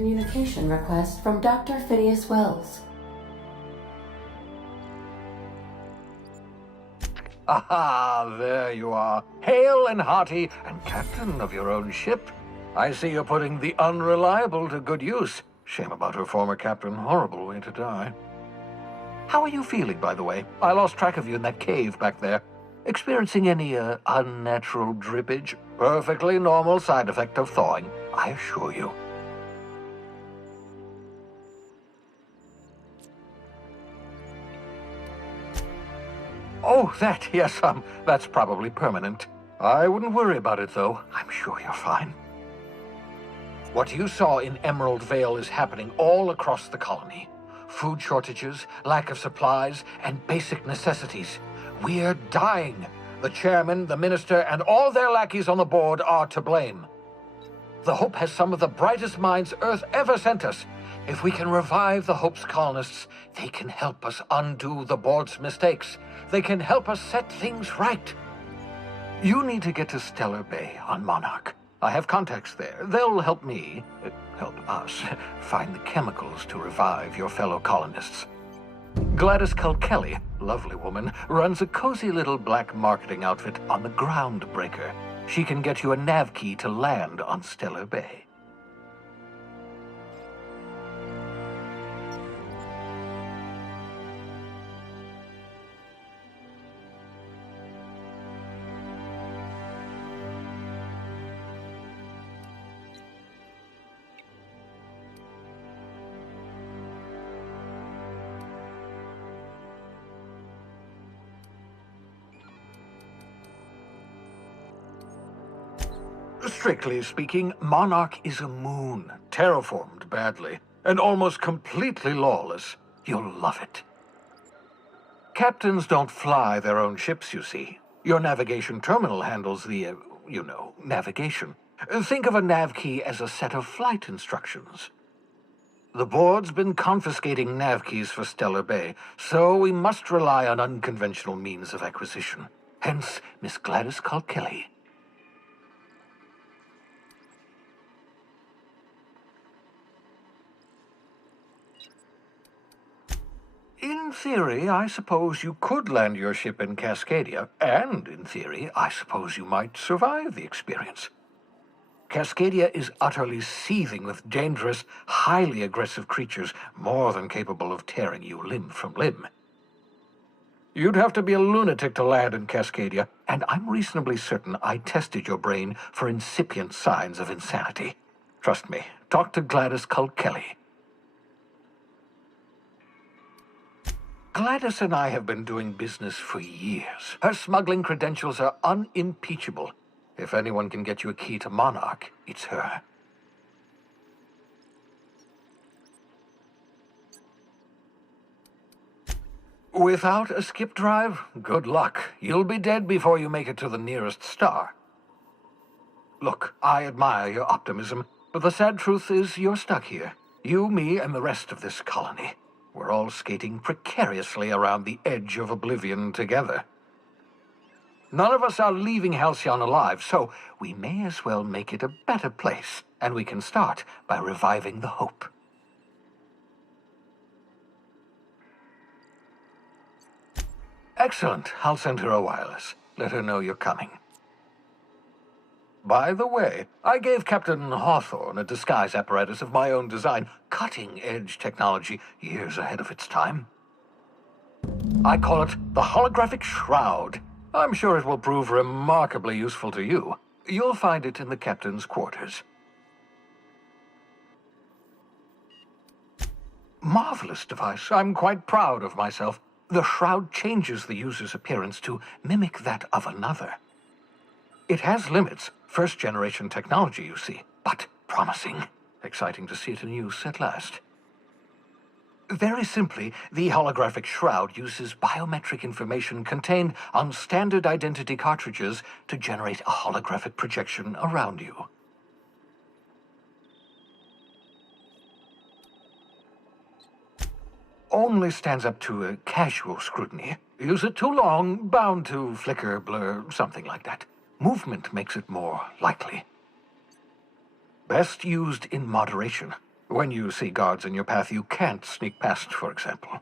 communication request from Dr. Phineas Wells. Aha, there you are, hale and hearty, and captain of your own ship. I see you're putting the unreliable to good use. Shame about her former captain, horrible way to die. How are you feeling, by the way? I lost track of you in that cave back there. Experiencing any, unnatural drippage? Perfectly normal side effect of thawing, I assure you. Oh, yes, that's probably permanent. I wouldn't worry about it, though. I'm sure you're fine. What you saw in Emerald Vale is happening all across the colony. Food shortages, lack of supplies, and basic necessities. We're dying. The chairman, the minister, and all their lackeys on the board are to blame. The Hope has some of the brightest minds Earth ever sent us. If we can revive the Hope's colonists, they can help us undo the board's mistakes. They can help us set things right. You need to get to Stellar Bay on Monarch. I have contacts there. They'll help me, help us, find the chemicals to revive your fellow colonists. Gladys Kelly, lovely woman, runs a cozy little black marketing outfit on the Groundbreaker. She can get you a nav key to land on Stellar Bay. Strictly speaking, Monarch is a moon, terraformed badly, and almost completely lawless. You'll love it. Captains don't fly their own ships, you see. Your navigation terminal handles the, navigation. Think of a nav key as a set of flight instructions. The board's been confiscating nav keys for Stellar Bay, so we must rely on unconventional means of acquisition. Hence, Miss Gladys Kelly. In theory, I suppose you could land your ship in Cascadia, and in theory, I suppose you might survive the experience. Cascadia is utterly seething with dangerous, highly aggressive creatures, more than capable of tearing you limb from limb. You'd have to be a lunatic to land in Cascadia, and I'm reasonably certain I tested your brain for incipient signs of insanity. Trust me, talk to Gladys Kelly. Gladys and I have been doing business for years. Her smuggling credentials are unimpeachable. If anyone can get you a key to Monarch, it's her. Without a skip drive, good luck. You'll be dead before you make it to the nearest star. Look, I admire your optimism, but the sad truth is you're stuck here. You, me, and the rest of this colony. We're all skating precariously around the edge of oblivion together. None of us are leaving Halcyon alive, so we may as well make it a better place, and we can start by reviving the Hope. Excellent. I'll send her a wireless. Let her know you're coming. By the way, I gave Captain Hawthorne a disguise apparatus of my own design, cutting-edge technology years ahead of its time. I call it the Holographic Shroud. I'm sure it will prove remarkably useful to you. You'll find it in the captain's quarters. Marvelous device. I'm quite proud of myself. The shroud changes the user's appearance to mimic that of another. It has limits, first-generation technology, you see, but promising. Exciting to see it in use at last. Very simply, the holographic shroud uses biometric information contained on standard identity cartridges to generate a holographic projection around you. Only stands up to a casual scrutiny. Use it too long, bound to flicker, blur, something like that. Movement makes it more likely. Best used in moderation. When you see guards in your path you can't sneak past, for example.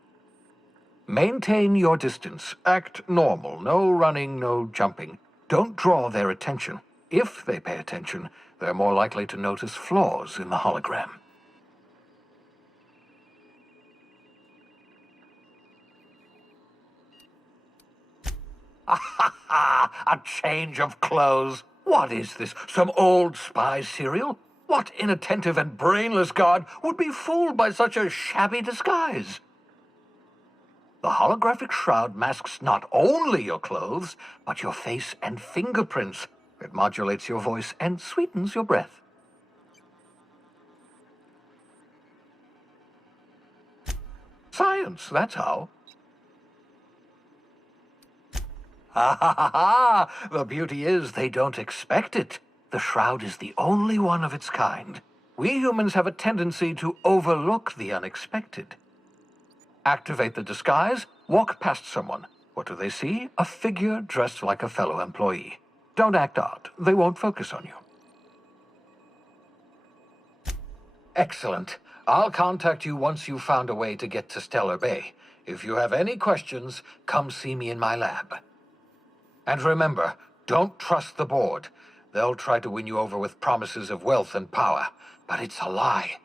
Maintain your distance. Act normal. No running, no jumping. Don't draw their attention. If they pay attention, they're more likely to notice flaws in the hologram. A change of clothes. What is this? Some old spy serial? What inattentive and brainless guard would be fooled by such a shabby disguise? The holographic shroud masks not only your clothes, but your face and fingerprints. It modulates your voice and sweetens your breath. Science, that's how. The beauty is they don't expect it. The shroud is the only one of its kind. We humans have a tendency to overlook the unexpected. Activate the disguise, walk past someone. What do they see? A figure dressed like a fellow employee. Don't act odd. They won't focus on you. Excellent. I'll contact you once you've found a way to get to Stellar Bay. If you have any questions, come see me in my lab. And remember, don't trust the board. They'll try to win you over with promises of wealth and power, but it's a lie.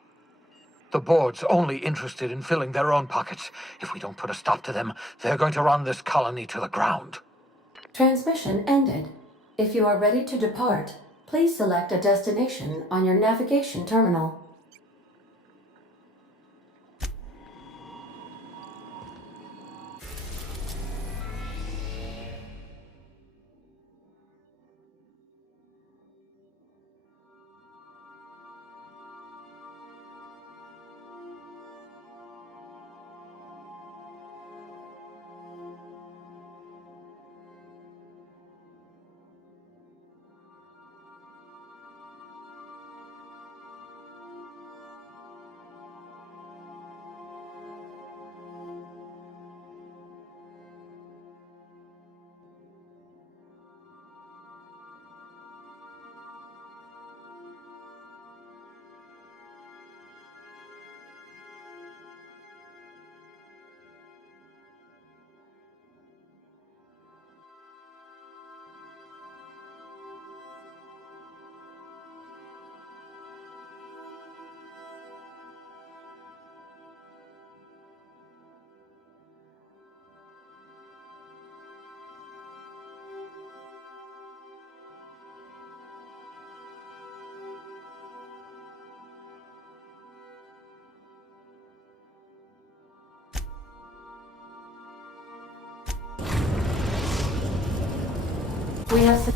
The board's only interested in filling their own pockets. If we don't put a stop to them, they're going to run this colony to the ground. Transmission ended. If you are ready to depart, please select a destination on your navigation terminal. We have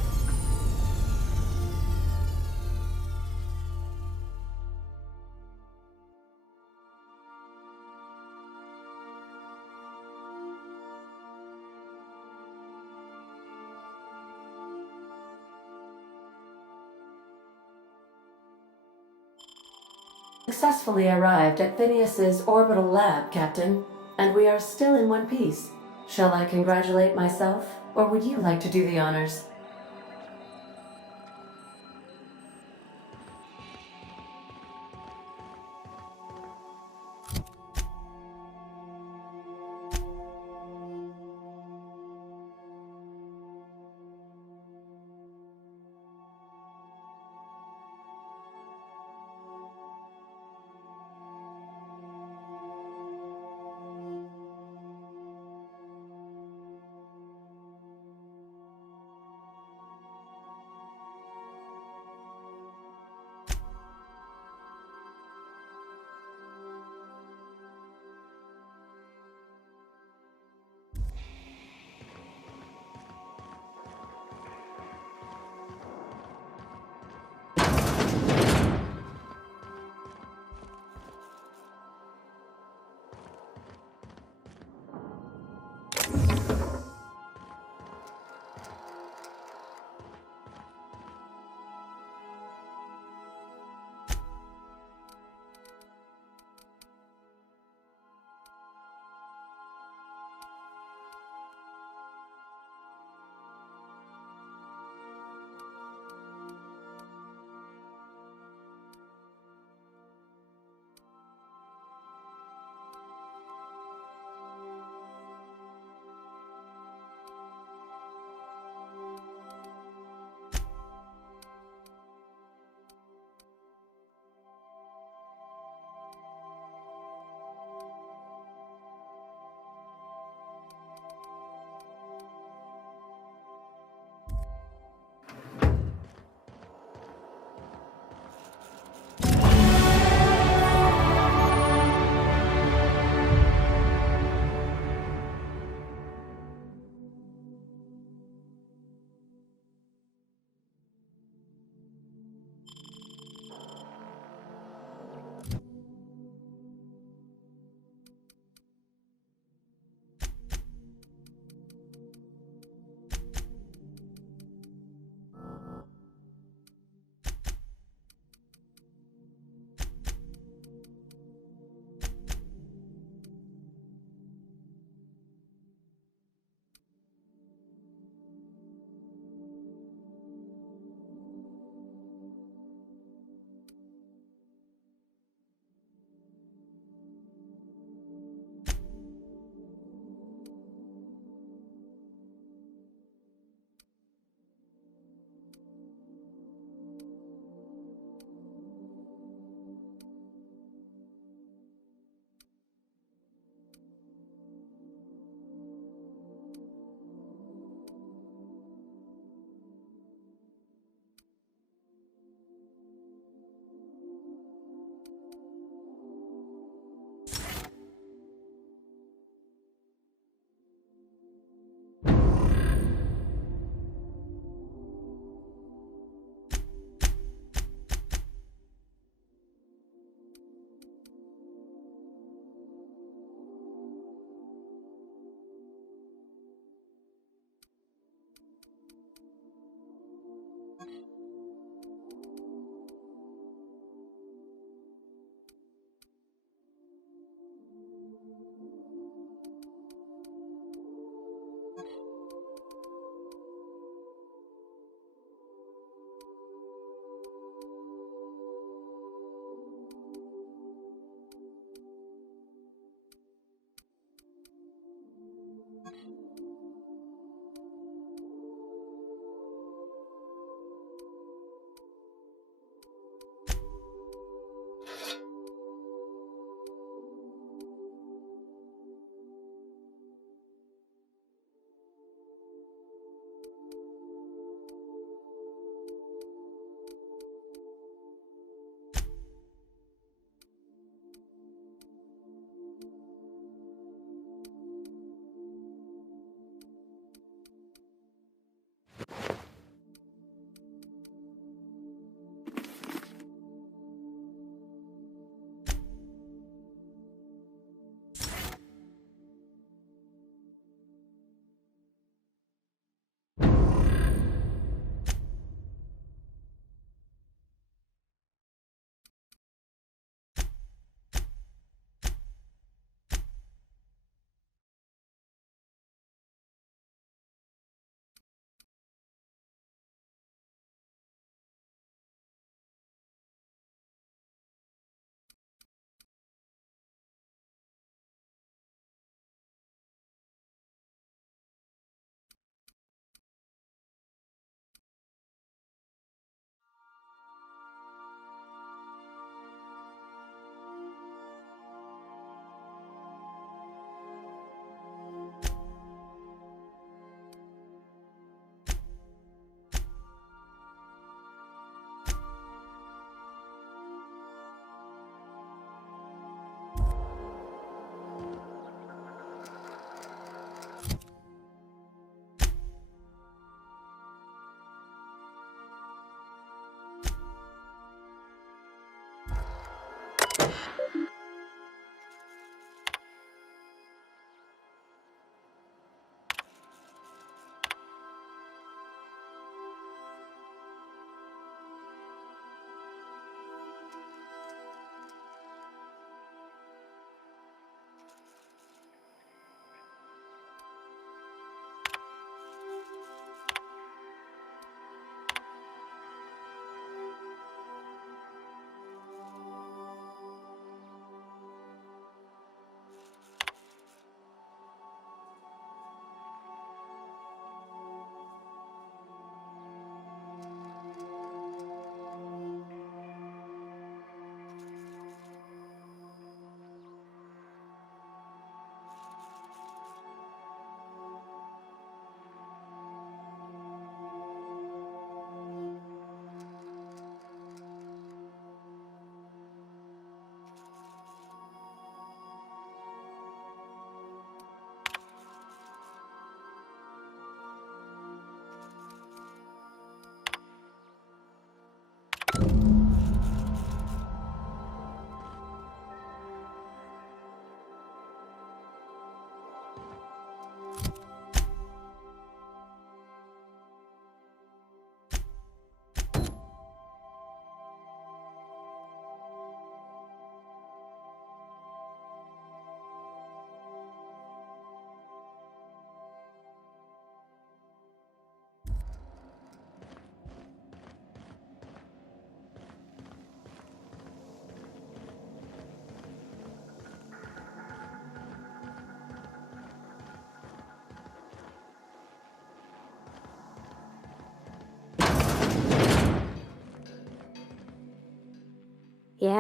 successfully arrived at Phineas's orbital lab, Captain, and we are still in one piece. Shall I congratulate myself, or would you like to do the honors?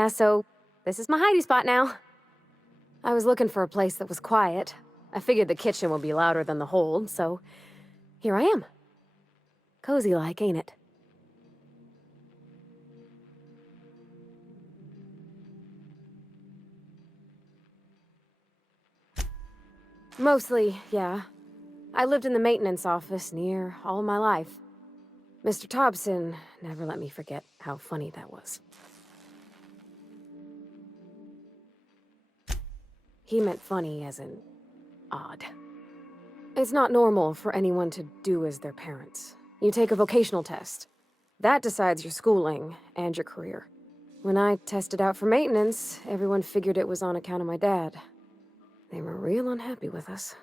Yeah, so this is my hidey spot now. I was looking for a place that was quiet. I figured the kitchen would be louder than the hold, so here I am. Cozy-like, ain't it? Mostly, yeah. I lived in the maintenance office near all my life. Mr. Thompson never let me forget how funny that was. He meant funny as in odd. It's not normal for anyone to do as their parents. You take a vocational test. That decides your schooling and your career. When I tested out for maintenance, everyone figured it was on account of my dad. They were real unhappy with us.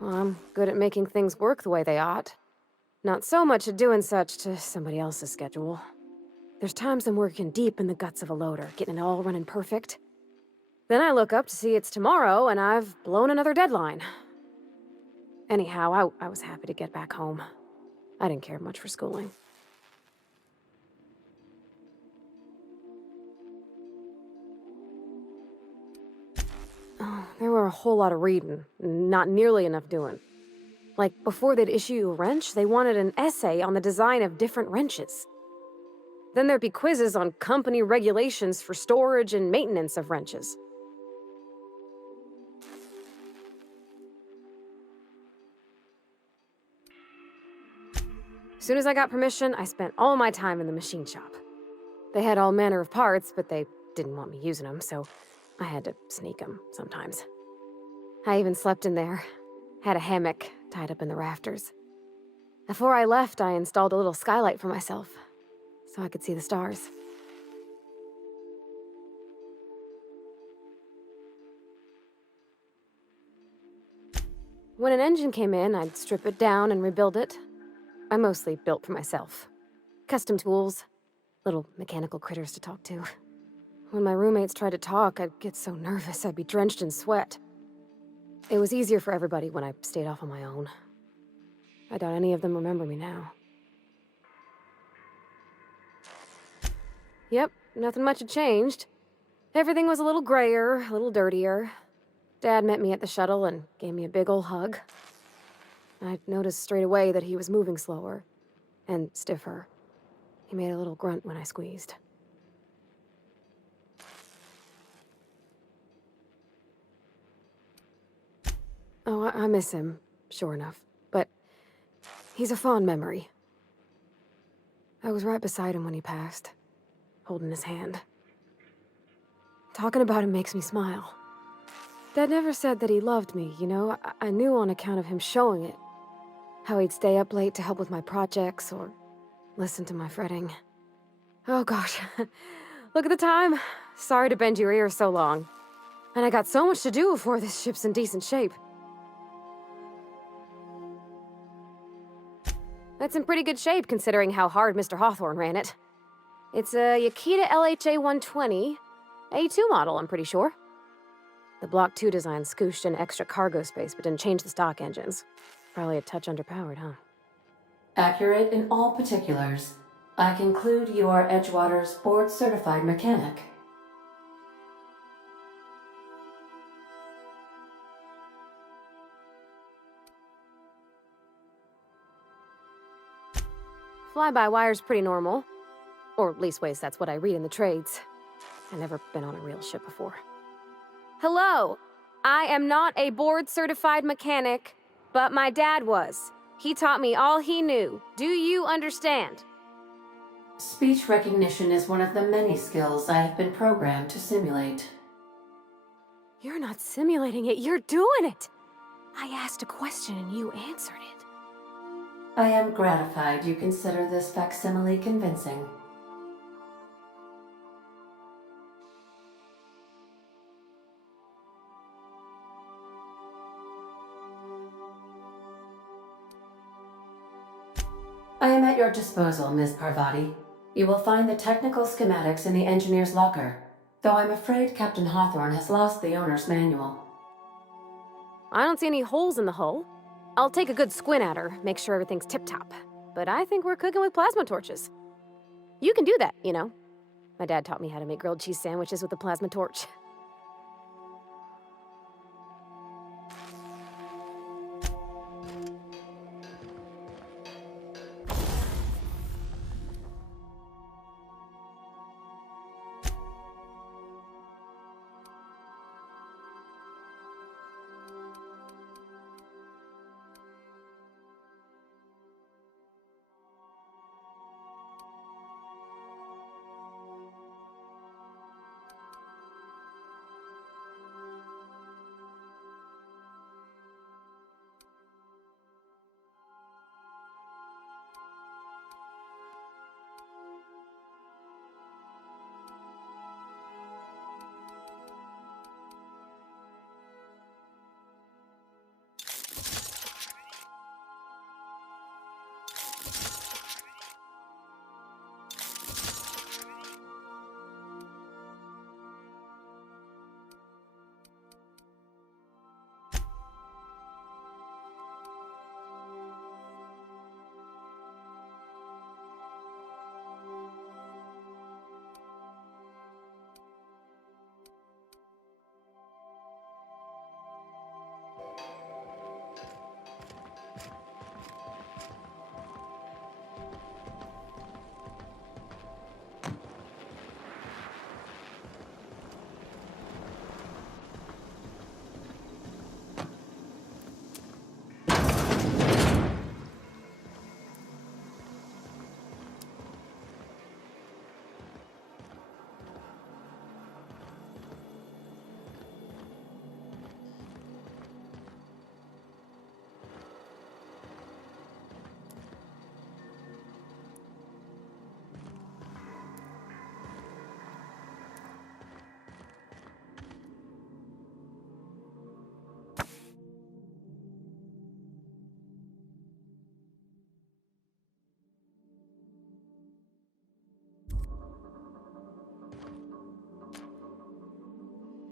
Well, I'm good at making things work the way they ought. Not so much at doing such to somebody else's schedule. There's times I'm working deep in the guts of a loader, getting it all running perfect. Then I look up to see it's tomorrow, and I've blown another deadline. Anyhow, I was happy to get back home. I didn't care much for schooling. Oh, there were a whole lot of reading, not nearly enough doing. Like, before they'd issue you a wrench, they wanted an essay on the design of different wrenches. Then there'd be quizzes on company regulations for storage and maintenance of wrenches. As soon as I got permission, I spent all my time in the machine shop. They had all manner of parts, but they didn't want me using them, so I had to sneak them sometimes. I even slept in there. Had a hammock tied up in the rafters. Before I left, I installed a little skylight for myself, so I could see the stars. When an engine came in, I'd strip it down and rebuild it. I mostly built for myself. Custom tools, little mechanical critters to talk to. When my roommates tried to talk, I'd get so nervous I'd be drenched in sweat. It was easier for everybody when I stayed off on my own. I doubt any of them remember me now. Yep, nothing much had changed. Everything was a little grayer, a little dirtier. Dad met me at the shuttle and gave me a big ol' hug. I noticed straight away that he was moving slower and stiffer. He made a little grunt when I squeezed. Oh, I miss him, sure enough, but he's a fond memory. I was right beside him when he passed, holding his hand. Talking about him makes me smile. Dad never said that he loved me, you know? I knew on account of him showing it. How he'd stay up late to help with my projects or listen to my fretting. Oh gosh, look at the time. Sorry to bend your ears so long. And I got so much to do before this ship's in decent shape. That's in pretty good shape considering how hard Mr. Hawthorne ran it. It's a Yakita LHA 120, A2 model, I'm pretty sure. The Block 2 design scooshed in extra cargo space but didn't change the stock engines. Probably a touch underpowered, huh? Accurate in all particulars. I conclude you are Edgewater's board-certified mechanic. Fly-by-wire's pretty normal. Or leastways, that's what I read in the trades. I've never been on a real ship before. Hello! I am not a board-certified mechanic, but my dad was. He taught me all he knew. Do you understand? Speech recognition is one of the many skills I have been programmed to simulate. You're not simulating it, you're doing it! I asked a question and you answered it. I am gratified you consider this facsimile convincing. I am at your disposal, Ms. Parvati. You will find the technical schematics in the engineer's locker, though I'm afraid Captain Hawthorne has lost the owner's manual. I don't see any holes in the hull. I'll take a good squint at her, make sure everything's tip-top. but I think we're cooking with plasma torches. You can do that, you know. My dad taught me how to make grilled cheese sandwiches with a plasma torch.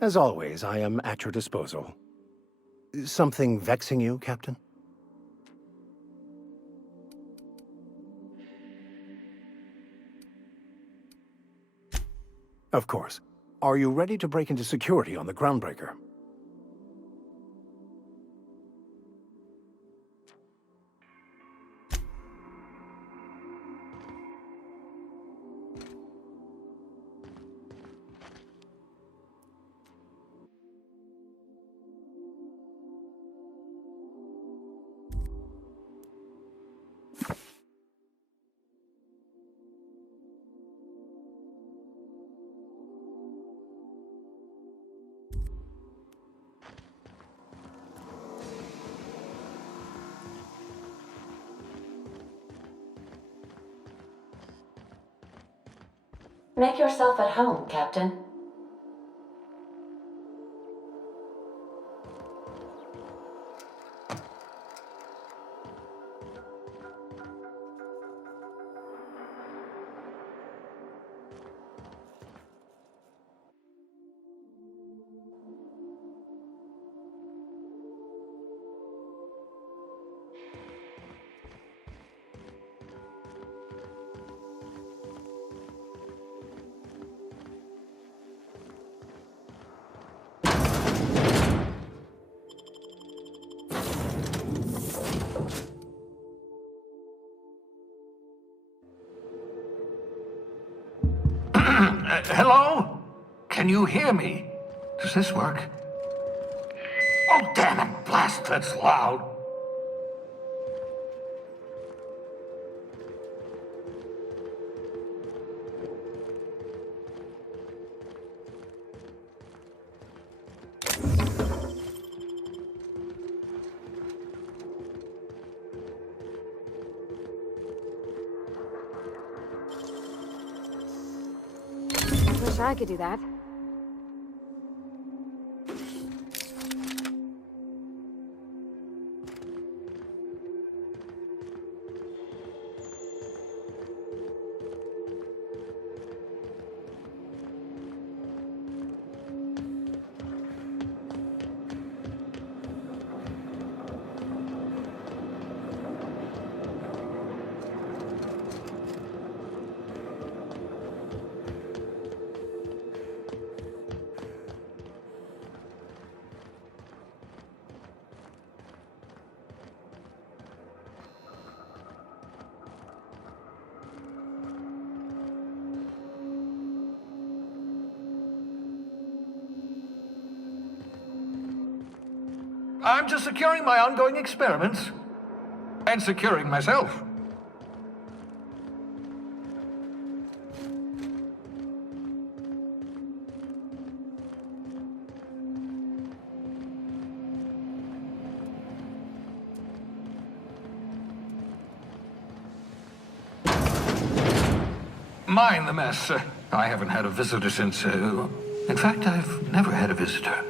As always, I am at your disposal. Something vexing you, Captain? Of course. Are you ready to break into security on the Groundbreaker? Make yourself at home, Captain. Hello? Can you hear me? Does this work? Oh, damn it! Blast, that's loud. Wish I could do that. I'm just securing my ongoing experiments. And securing myself. Mind the mess. I haven't had a visitor since... in fact, I've never had a visitor.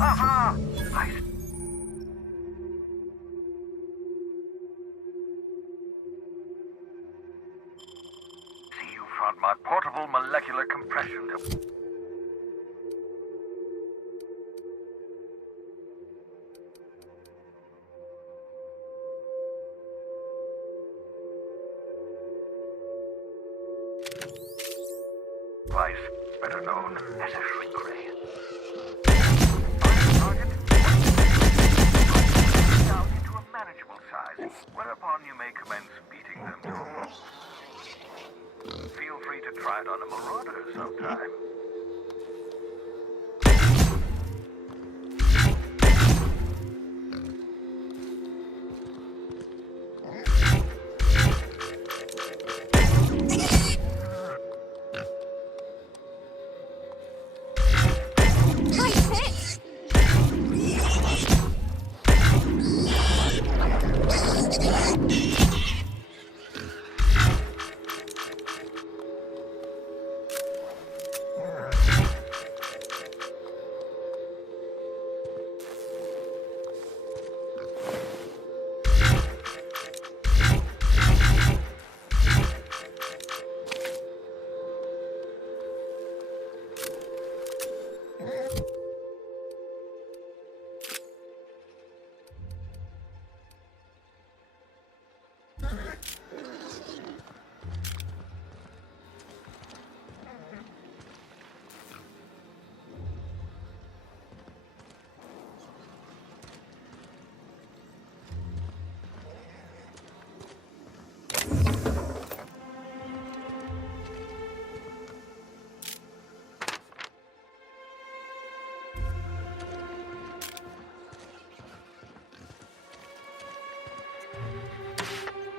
Aha! See, you found my portable molecular compression. Device, better known as a shrink ray. Target down into a manageable size, whereupon you may commence beating them to a pulp. Feel free to try it on a marauder sometime.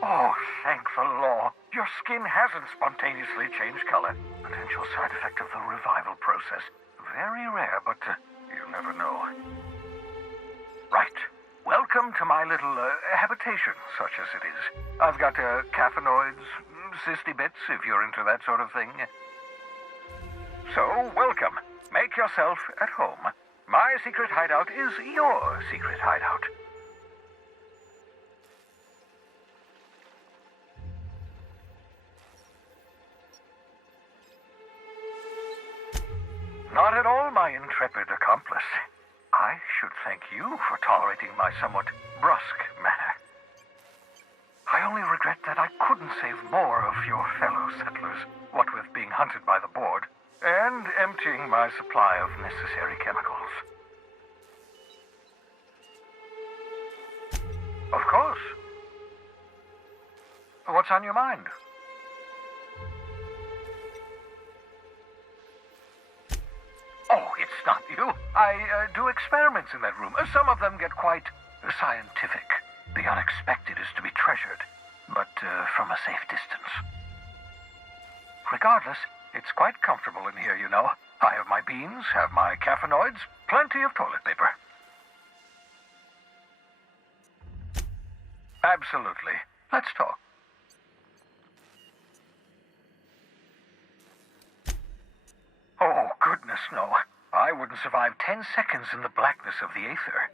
Oh, thank the law. Your skin hasn't spontaneously changed color. Potential side effect of the revival process. Very rare, but you'll never know. Right. Welcome to my little habitation, such as it is. I've got caffeinoids, cysty bits, if you're into that sort of thing. So, welcome. Make yourself at home. My secret hideout is your secret hideout. Not at all, my intrepid accomplice. I should thank you for tolerating my somewhat brusque manner. I only regret that I couldn't save more of your fellow settlers, what with being hunted by the board, and emptying my supply of necessary chemicals. Of course. What's on your mind? Oh, it's not you. I do experiments in that room. Some of them get quite scientific. The unexpected is to be treasured, but from a safe distance. Regardless, it's quite comfortable in here, you know. I have my beans, have my caffeinoids, plenty of toilet paper. Absolutely. Let's talk. Oh, goodness, no. I wouldn't survive 10 seconds in the blackness of the aether.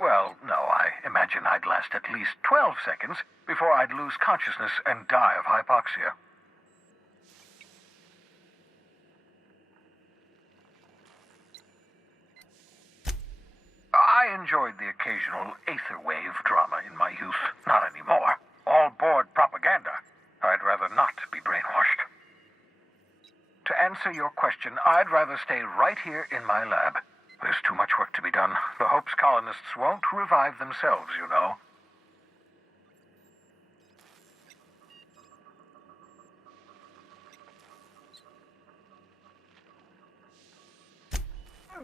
Well, no, I imagine I'd last at least 12 seconds before I'd lose consciousness and die of hypoxia. enjoyed the occasional aetherwave drama in my youth. Not anymore. All board propaganda. I'd rather not be brainwashed. To answer your question, I'd rather stay right here in my lab. There's too much work to be done. The Hope's colonists won't revive themselves, you know.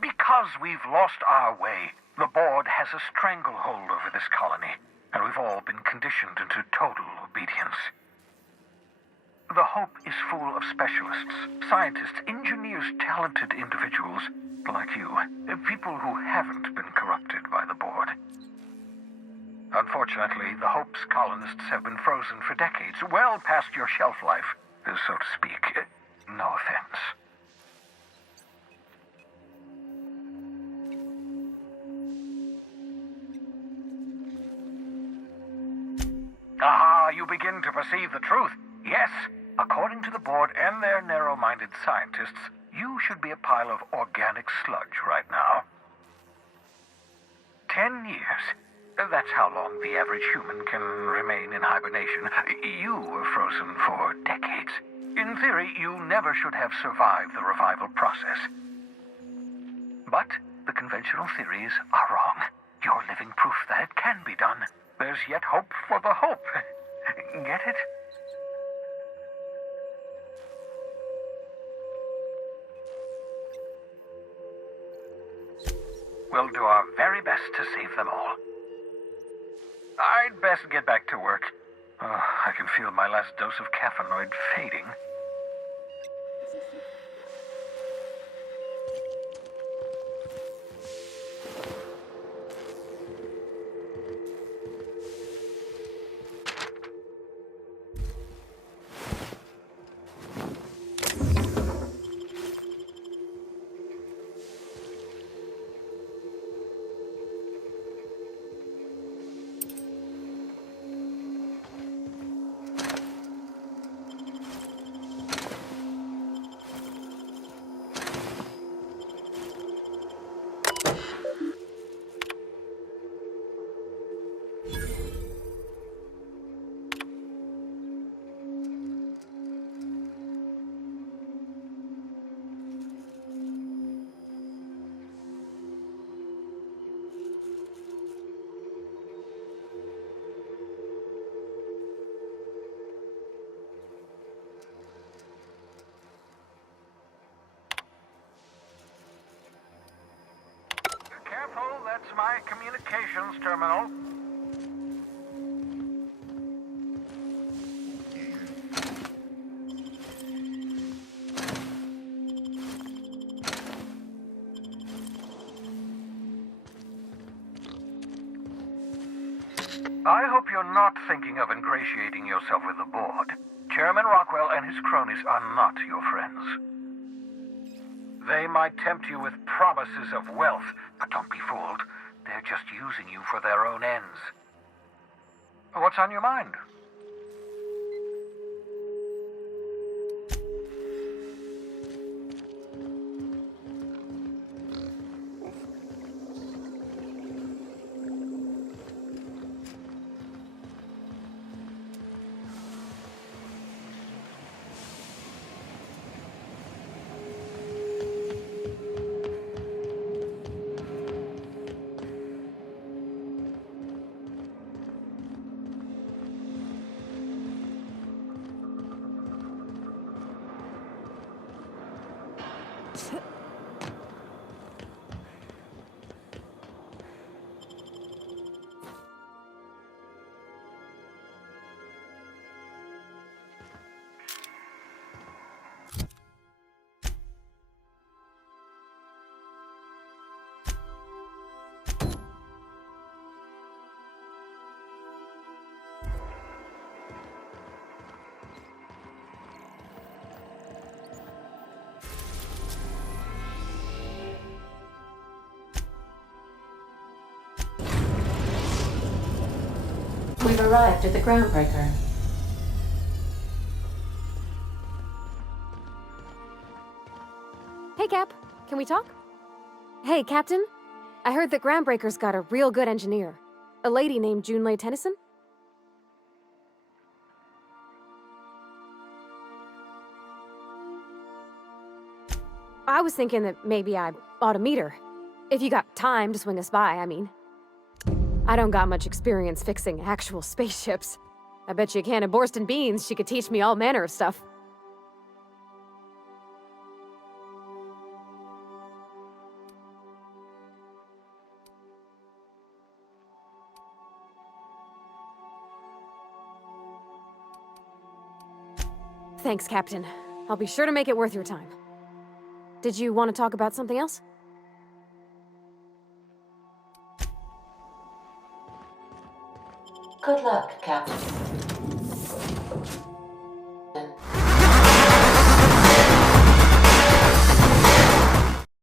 Because we've lost our way, the board has a stranglehold over this colony, and we've all been conditioned into total obedience. The Hope is full of specialists, scientists, engineers, talented individuals like you, people who haven't been corrupted by the board. Unfortunately, the Hope's colonists have been frozen for decades, well past your shelf life, so to speak. No offense. Ah, you begin to perceive the truth. Yes, according to the board and their narrow-minded scientists, you should be a pile of organic sludge right now. 10 years. That's how long the average human can remain in hibernation. You were frozen for decades. In theory, you never should have survived the revival process. But the conventional theories are wrong. You're living proof that it can be done. There's yet hope for the Hope. Get it? We'll do our very best to save them all. I'd best get back to work. I can feel my last dose of caffeinoid fading. That's my communications terminal. I hope you're not thinking of ingratiating yourself with the board. Chairman Rockwell and his cronies are not your friends. They might tempt you with promises of wealth, but don't be fooled. They're just using you for their own ends. What's on your mind? We've arrived at the groundbreaker. Hey, Cap. Can we talk? Hey, Captain. I heard that Groundbreaker's got a real good engineer. A lady named Junlei Tennyson? I was thinking that maybe I ought to meet her. If you got time to swing us by, I mean. I don't got much experience fixing actual spaceships. I bet you a can of Borston beans she could teach me all manner of stuff. Thanks, Captain. I'll be sure to make it worth your time. Did you want to talk about something else? Good luck, Captain.